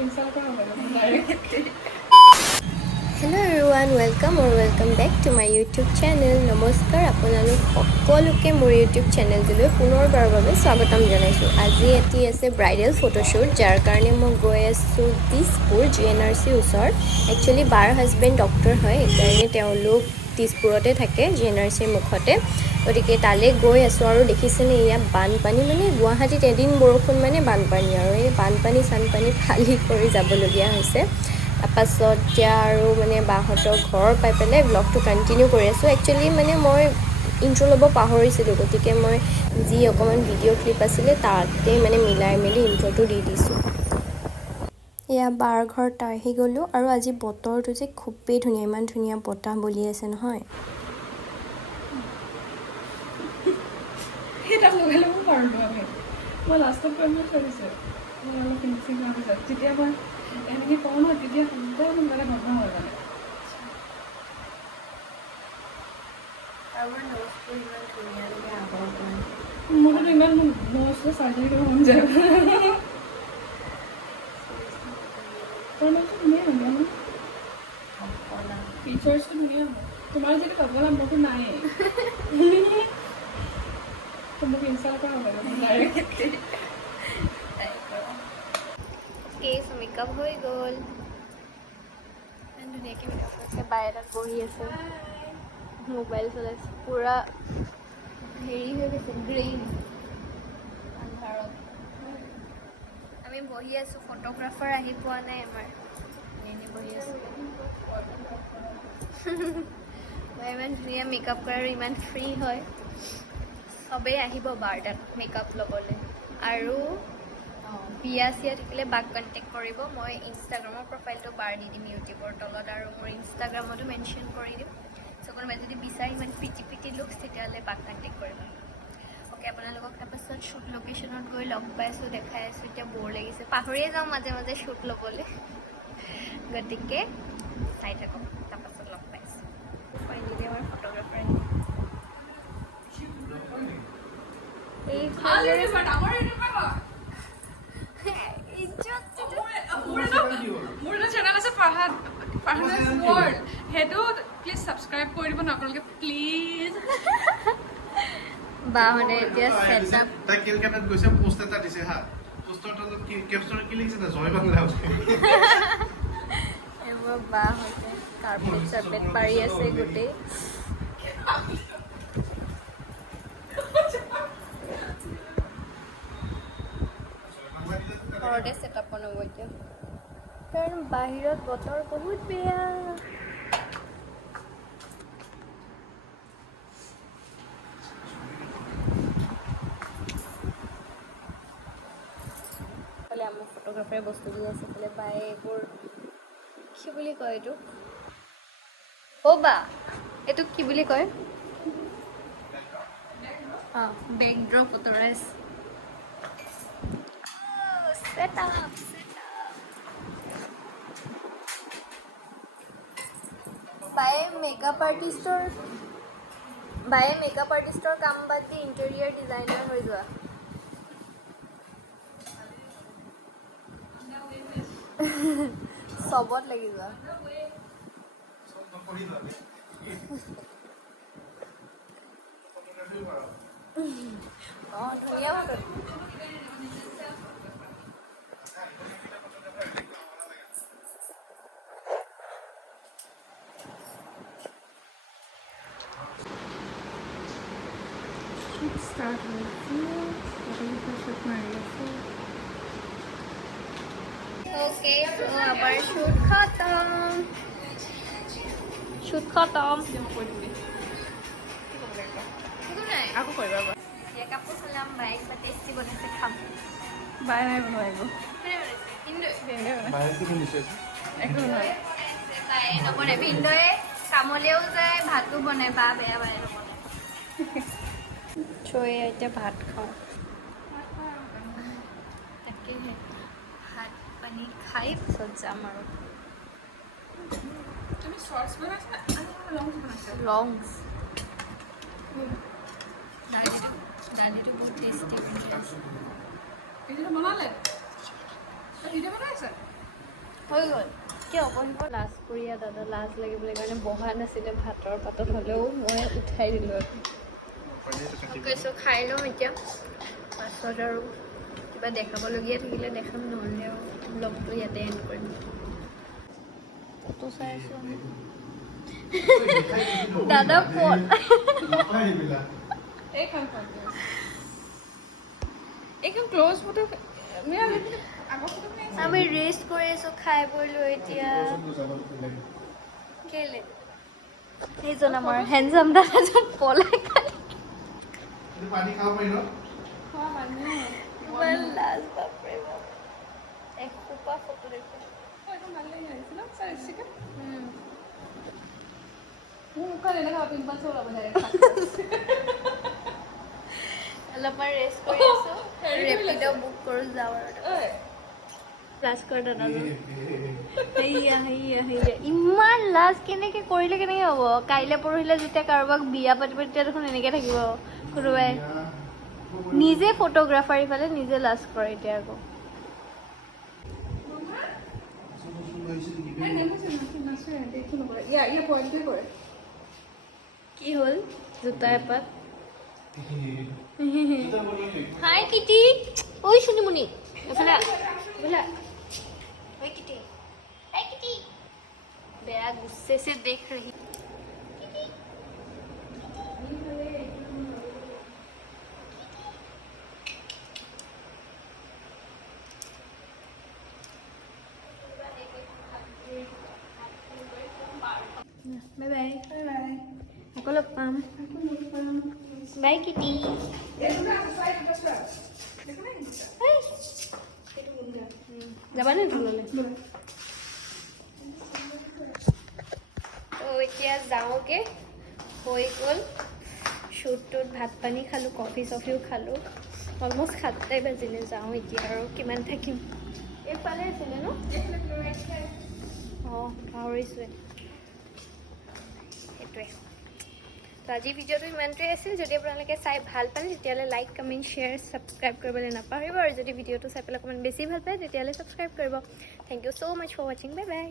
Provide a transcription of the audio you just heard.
Hello everyone, welcome back to my YouTube channel. নমস্কাৰ আপোনালোক সকলোকে মোৰ YouTube চেনেলটোলৈ পুনৰবাৰৰ বাবে স্বাগতম জনাইছোঁ। আজি এটি আছে ব্ৰাইডেল ফটোশ্বুট, যাৰ কাৰণে মই গৈ আছোঁ দিছপুৰ GNRC ওচৰত। একচুৱেলি বাৰ হাজবেণ্ড ডক্টৰ হয়, সেইকাৰণে তেওঁলোক দিছপুৰতে থাকে GNRCৰ মুখতে। গতিকে তালৈ গৈ আছোঁ আৰু দেখিছেনে ইয়াত বানপানী, মানে গুৱাহাটীত এদিন বৰষুণ মানে বানপানী, আৰু এই বানপানী ফালি কৰি যাবলগীয়া হৈছে। তাৰপাছত এতিয়া আৰু মানে বাহঁতৰ ঘৰ পাই পেলাই ব্লগটো কণ্টিনিউ কৰি আছোঁ। একচুৱেলি মানে মই ইণ্ট্ৰ' ল'ব পাহৰিছিলোঁ, গতিকে মই যি অকণমান ভিডিঅ' ক্লিপ আছিলে তাতে মানে মিলাই মেলি ইণ্ট্ৰ'টো দি দিছোঁ। এয়া বাৰ ঘৰত আহি গ'লোঁ, আৰু আজি বতৰটো যে খুবেই ধুনীয়া, ইমান ধুনীয়া বতাহ বলি আছে নহয়। মই লাষ্টত গৈ মই থৈ দিছোঁ, মই অলপ ফিনিচিং হোৱাৰ পিছত যেতিয়া মই এনেকৈ কওঁ ন, তেতিয়া সদায় সোনকালে বন্ধ হয় মানে। মোৰতো ইমান নষ্ট চাৰ্জাৰী কৰিব মন যায়। ধুনীয়া ধুনীয়া মানে ফিচাৰ্ছটো ধুনীয়া হয়। তোমাৰ যিটো কপলা মোৰতো নাই। মোক ইনষ্টাল কৰা হ'ব ডাইৰেক্ট। মেকআপ হৈ গ'ল, ইমান ধুনীয়াকৈ মেকআপ কৰিছে। বাই এটাত বহি আছে, মোবাইল চলাইছে, পূৰা হেৰি হৈ গৈছে গ্ৰীণ আন্ধাৰত। আমি বহি আছোঁ, ফটোগ্ৰাফাৰ আহি পোৱা নাই আমাৰ, এনেই বহি আছোঁ। মই ইমান ধুনীয়া মেকআপ কৰে আৰু ইমান ফ্ৰী হয়। চবেই আহিব বাৰটাত মেকআপ ল'বলৈ। আৰু বিয়া চিয়া থাকিলে বাক কণ্টেক্ট কৰিব। মই ইনষ্টাগ্ৰামৰ প্ৰফাইলটো বাৰ দি দিম ইউটিউবৰ তলত, আৰু মোৰ ইনষ্টাগ্ৰামতো মেনশ্যন কৰি দিম। চ' কোনোবাই যদি বিচাৰে ইমান প্ৰিটি লুকছ, তেতিয়াহ'লে বাক কণ্টেক্ট কৰিব। অ'কে, আপোনালোকক তাৰপাছত শ্বুট লোকেশ্যনত গৈ লগ পাইছোঁ, দেখাই আছোঁ। এতিয়া ব'ৰ লাগিছে, পাহৰিয়ে যাওঁ মাজে মাজে শ্বুট ল'বলৈ, গতিকে চাই থাকক, তাৰপাছত লগ পাইছোঁ। ফাইনেলি আমাৰ ফটোগ্ৰাফাৰ আহিলে। মোৰ এটা চেনেল আছে ফাৰহাদ ৱৰ্ল্ড, সেইটো প্লিজ ছাবস্ক্ৰাইব কৰি দিব ন আপোনালোকে, প্লিজ। বাহঁতে এতিয়া ছেটআপ তাই কেলকাতাত গৈছে, পোষ্ট এটা দিছে হা, পোষ্টৰ তলত কেপশ্যন কি লিখিছে না, জয় বাংলা। এইবোৰ বাহ হৈছে, কাৰ্পেট চাৰ্পেট পাৰি আছে গোটেই। ঘৰতে ছেটআপ বনাব এতিয়া, কাৰণ বাহিৰত বতৰ বহুত বেয়া। ফালে আমাৰ ফটোগ্ৰাফাৰে বস্তু দি আছে, ফালে বায়ে এইবোৰ কি বুলি কয় এইটো, অ' বা এইটোক কি বুলি কয়? অঁ, বেকড্ৰপ অতৰাই আছে। ছেটআপ বায়ে মেকআপ আৰ্টিষ্টৰ কাম বাদ দি ইণ্টেৰিয়াৰ ডিজাইনাৰ হৈ যোৱা। চবত লাগি যোৱা। অঁ, ধুনীয়া ফটো। ষ্টাৰ্ট হৈছে, শ্বুট মাৰি আছে। ओके, तो আবাৰ শুট খতম। আকৌ কৰিবা বা কাপোৰ চালাম, বাইক বা টেষ্টি বনাইছে, খাম। বাই নাই বনোৱাব একো নহয়। বায়ে নবনাই, ভিনদৌয়ে কামলৈও যায়, ভাতো বনাই, বা বেয়া বায়ে নবনাই। থৈ এতিয়া ভাত খাওঁ। তাকেহে ভাত পানী খাই পিছত যাম আৰু। তুমি শৰ্টছ বনাইছা নে লংছ বনাইছা? লংছ। দালিটো বহুত টেষ্টি। ভিডিঅ' বনালে? ভিডিঅ' বনাইছা? হৈ গ'ল কিয় বহিব লাজ কৰিয়া দাদা লাজ লাগিবলৈ কাৰণে বহা নাছিলে ভাতৰ পাতত হ'লেও মই উঠাই দিলোঁ কৈছোঁ খাই ল'ম এতিয়া পাছত আৰু কিবা দেখাবলগীয়া থাকিলে দেখাম নহ'লে আৰু ব্লগটো ইয়াতে এণ্ড কৰিম ফটো চাই আছোঁ আমি দাদা ফোন একদম ক্লোজ ফটো আগৰ ফটো আমি ৰেষ্ট কৰি আছোঁ খাই বৈ লৈ এতিয়া কেলে সেইজন আমাৰ হেণ্ডচাম দাদাজন পলাই খালি পানী খাব পাৰি ন ইমান লাজ বাপৰে বাপ এসোপা ফটো দেখোঁ অলপমান ৰেষ্ট কৰি আছোঁ ৰেপিড' বুক কৰোঁ যাওঁ আৰু লাজ কৰা দাদাজন সেয়া ইমান লাজ কেনেকৈ কৰিলে কেনেকৈ হ'ব কাইলৈ পৰহিলৈ যেতিয়া কাৰোবাক বিয়া পাতিব তেতিয়া দেখোন এনেকৈ থাকিব কোনোবাই নিজে ফটোগ্ৰাফাৰ ইফালে নিজে লাজ কৰে এতিয়া আকৌ কি হ'ল জোতা এপাত হাই কিটি ঐ চুনিমুনি এইফালে এইফালে ঐ কিটি হাই কিটি বেয়া গুस्से से देख रही बाय बाय আকৌ লগ পাম বাই কিটি যাবা নে তোললে এতিয়া যাওঁগৈ হৈ গ'ল শ্বুটটোত ভাত পানী খালোঁ কফি চফিও খালোঁ অলমষ্ট 7টাই বাজিলে যাওঁ এতিয়া আৰু কিমান থাকিম এইফালে আছিলে ন অঁ পাহৰিছোৱে সেইটোৱে তো আজি ভিডিঅ'টো ইমানটোৱে আছিল যদি আপোনালোকে চাই ভাল পালে তেতিয়াহ'লে লাইক কমেণ্ট শ্বেয়াৰ ছাবস্ক্ৰাইব কৰিবলৈ নাপাহৰিব আৰু যদি ভিডিঅ'টো চাই পেলাই অকণমান বেছি ভাল পায় তেতিয়াহ'লে ছাবস্ক্ৰাইব কৰিব thank you so' much for ৱাচিং বাই বাই